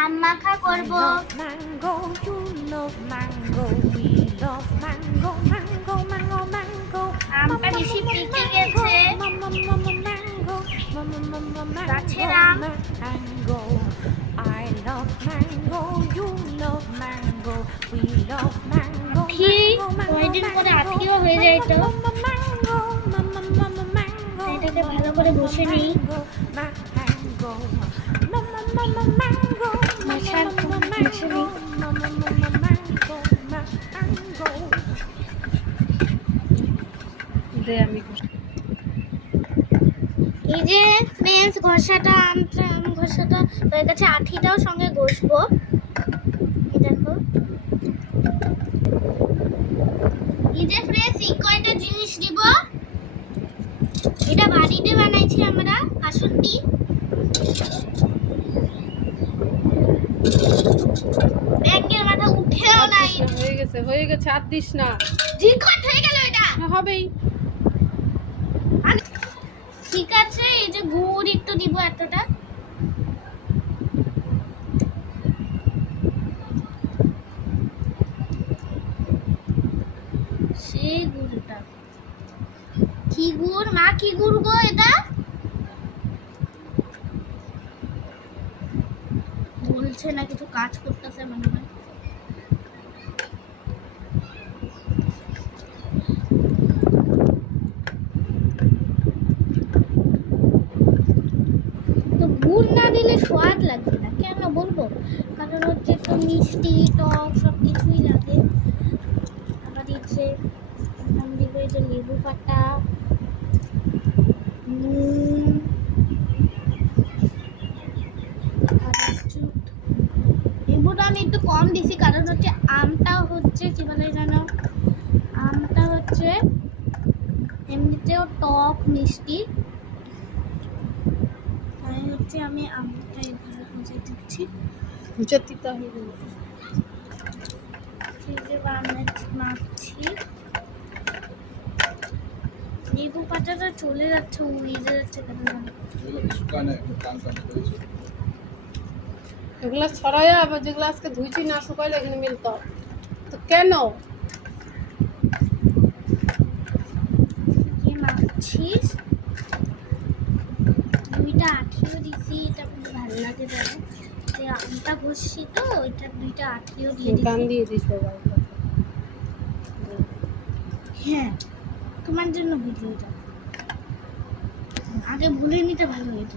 আম মাখা করব। Mango you love mango we love mango mango mango mango আমটা বেশি পেকে গেছে, গাছের আম। Mango I love mango you love mango we love mango ঠিক কয়েকদিন পরে আঠিও হয়ে যায়। তো এটাকে ভালো করে বসে নিই। এই যে ফ্রেন্ডস ঘষাটা আম ঘষাটা হয়ে গেছে, আঠিটাও সঙ্গে ঘষবো। এই দেখো, এই যে ফ্রেন্ডস এই কয়টা জিনিস দিব। এটা বাড়িতে বানাইছি আমরা, কাশুটি। ব্যাঙের মাথা উঠেও নাই। হয়ে গেছে আর দিস না, রিকর্ড হয়ে গেল এটা। হবেই। ঠিক আছে, এই যে গুড় একটু দিব, এতটা। সেই গুড়টা কি গুড় মা, কি গুড় গো এটা? বলছে না কিছু কাজ করতেছে মনে হয়। তো গুড় না দিলে স্বাদ লাগবে না, কেন বলবো? কারণ হচ্ছে তো মিষ্টি টক সব কিছুই লাগে। আবার দিচ্ছে দিব এই যে লেবু পাতা, নুন, লেবুটা আমি একটু কম দিছি, কারণ হচ্ছে আমটা হচ্ছে কি বলে জানো, আমটা হচ্ছে এমনিতেও টক মিষ্টি, তাই হচ্ছে আমি আমটা এভাবে বুঝে দিচ্ছি। বুঝাতিতা হয়ে গেল। ফ্রিজে মাখছি। লেবু পাতাটা চলে যাচ্ছে, উড়ে যাচ্ছে কেন জানো। এগুলা ছড়াইয়া আবার যেগুলো আজকে ধুইছি না শুকাইলে এখানে মিলত তো কেন? কি মাখছিস? দুইটা আঠিও দিছি, এটা খুব ভালো লাগে জানো। যে আমটা ঘষছি তো, ওইটা দুইটা আঠিও দিয়ে গান দিছি। দিয়ে দিস সবাই। হ্যাঁ, তোমার জন্য ভিডিওটা আগে ভুলে নিতে ভালো হতো।